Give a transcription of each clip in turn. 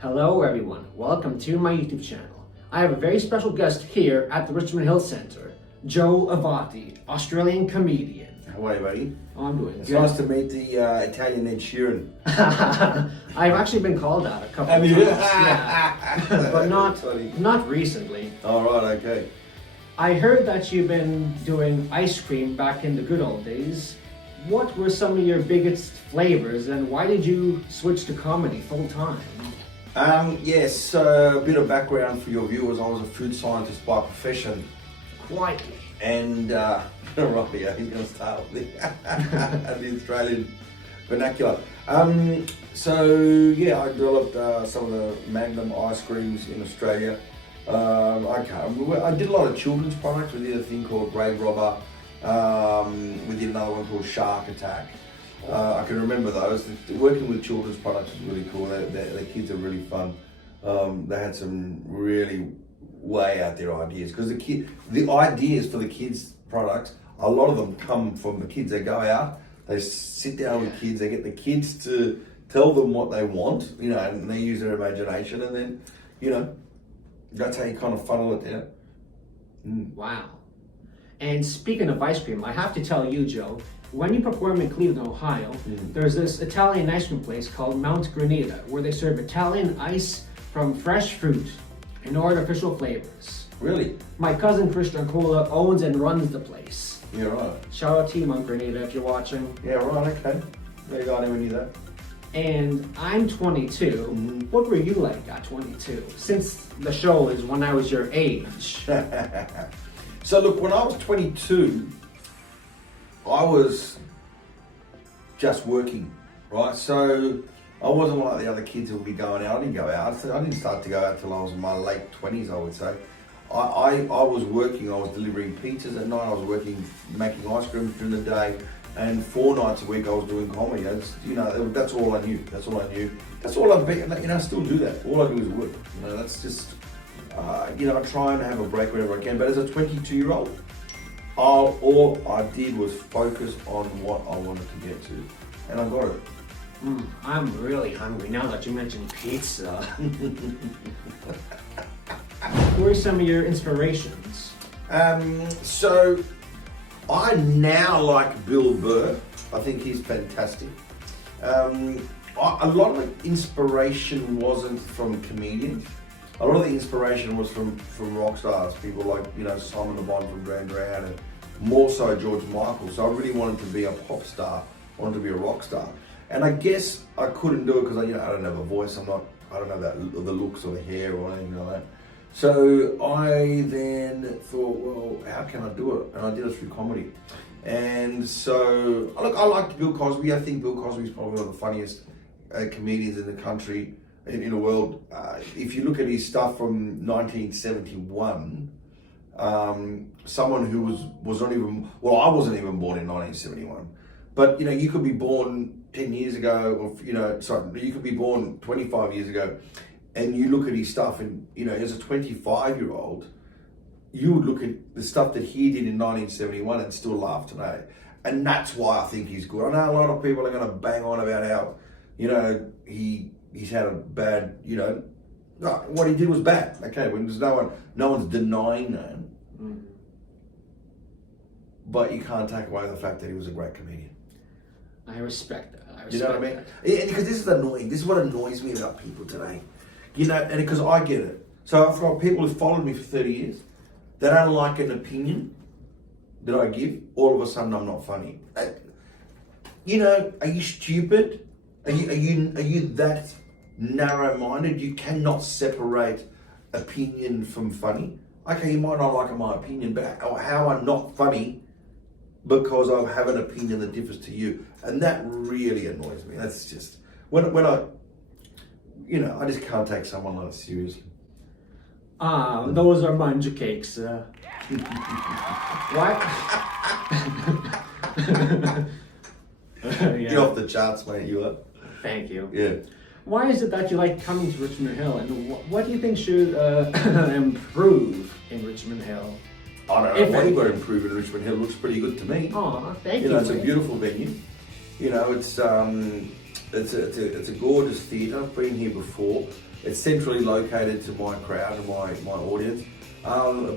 Hello everyone, welcome to my YouTube channel. I have a very special guest here at the Richmond Hill Centre, Joe Avati, Australian comedian. How are you, buddy? Oh, I'm doing It's good. nice to meet the Italian Ed Sheeran. I've actually been called out a couple Have of you? times, yeah. But not recently. All right, okay. I heard that you've been doing ice cream back in the good old days. What were some of your biggest flavors and why did you switch to comedy full time? Yes, a bit of background for your viewers. I was a food scientist by profession. Quietly. And, right, yeah, he's going to start with the Australian vernacular. Yeah, I developed some of the Magnum ice creams in Australia. I did a lot of children's products. We did a thing called Grave Robber. We did another one called Shark Attack. I can remember those. Working with children's products is really cool. The kids are really fun. They had some really way out there ideas because the ideas for the kids' products, a lot of them come from the kids. They go out, they sit down with kids, they get the kids to tell them what they want, and they use their imagination, and then, that's how you kind of funnel it down. Wow. And speaking of ice cream, I have to tell you, Joe, when you perform in Cleveland, Ohio, there's this Italian ice cream place called Mount Granita where they serve Italian ice from fresh fruit and artificial flavors. Really? My cousin Christian Cola owns and runs the place. Yeah, right. Shout out to you, Mount Granita, if you're watching. Yeah, right, okay. There you go, I never knew that. And I'm 22. What were you like at 22? Since the show is when I was your age. So look, when I was 22, I was just working, right? So I wasn't like the other kids who would be going out. I didn't go out. I didn't start to go out till I was in my late 20s, I would say. I was working. I was delivering pizzas at night. I was working, making ice cream during the day. And 4 nights a week I was doing comedy. That's all I knew. That's all I knew. That's all I've been, I still do that. All I do is work. That's just, I try and have a break whenever I can. But as a 22-year-old, all I did was focus on what I wanted to get to. And I got it. I'm really hungry now that you mentioned pizza. Who are some of your inspirations? So I now like Bill Burr. I think he's fantastic. A lot of the inspiration wasn't from comedians. A lot of the inspiration was from rock stars, people like Simon Le Bon from Duran Duran, and more so George Michael. So I really wanted to be a pop star. I wanted to be a rock star, and I guess I couldn't do it because I don't have a voice. I don't have the looks or the hair or anything like that. So I then thought, well, how can I do it? And I did it through comedy. And so, look, I liked Bill Cosby. I think Bill Cosby is probably one of the funniest comedians in the country, in the world. If you look at his stuff from 1971, someone who was not even, well, I wasn't even born in 1971. But, you could be born 10 years ago, or, you could be born 25 years ago. And you look at his stuff and, as a 25-year-old, you would look at the stuff that he did in 1971 and still laugh today. And that's why I think he's good. I know a lot of people are going to bang on about how, he's had a bad, what he did was bad. Okay, when there's no one's denying that. But you can't take away the fact that he was a great comedian. I respect that. You know what I mean? Yeah, because this is annoying. This is what annoys me about people today. And because I get it. So I've got people who've followed me for 30 years. They don't like an opinion that I give. All of a sudden, I'm not funny. Are you stupid? Are you that narrow-minded? You cannot separate opinion from funny. Okay, you might not like my opinion, but how I'm not funny because I have an opinion that differs to you, and that really annoys me. That's just when I. I just can't take someone like that seriously. Those are manja cakes. What? You're off the charts, mate, you are. Thank you. Yeah. Why is it that you like coming to Richmond Hill, and what do you think should improve in Richmond Hill? I don't know. What you've got to improve in Richmond Hill looks pretty good to me. Oh, thank you. It's a beautiful venue. It's a gorgeous theatre. I've been here before. it's centrally located to my crowd and my audience.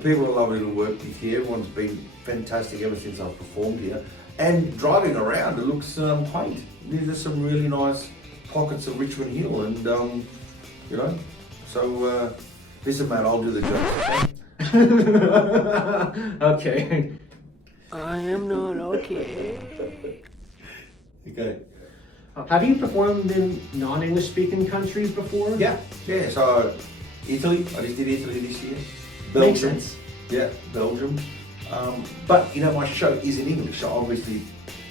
People are lovely to work with here. Everyone's been fantastic ever since I've performed here. And driving around, it looks quaint. There's some really nice pockets of Richmond Hill, and you know. So listen, mate, I'll do the jokes. Okay. I am not okay. Okay. Have you performed in non-English speaking countries before? Yeah. So Italy, I just did Italy this year. Makes sense. Yeah, Belgium. But you know, my show is in English, so obviously,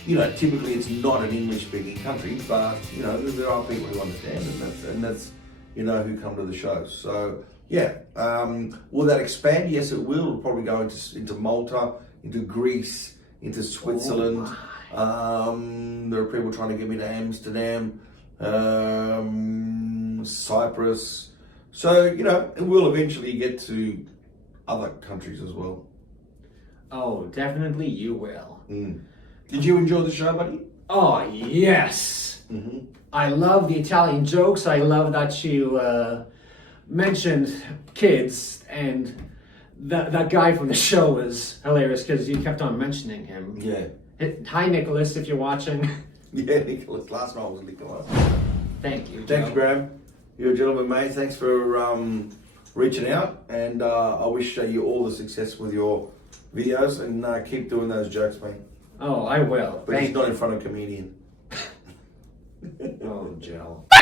you know, typically it's not an English-speaking country, but you know, there are people who understand, and that's you know who come to the show. So yeah, will that expand? Yes, it will. It'll probably go into Malta, into Greece, into Switzerland. There are people trying to get me to Amsterdam, Cyprus. So you know, it will eventually get to other countries as well. Oh, definitely you will. Did you enjoy the show, buddy? Oh, yes. Mm-hmm. I love the Italian jokes. I love that you mentioned kids, and that guy from the show was hilarious because you kept on mentioning him. Yeah. Hi, Nicholas, if you're watching. Yeah, Nicholas. Last night was Nicholas. Thank you. Thanks, Joe. Graham. You're a gentleman, mate. Thanks for reaching out, and I wish you all the success with your videos, and keep doing those jokes, mate. Oh, I will. But Thank he's not in front of a comedian. you. Oh, Joe.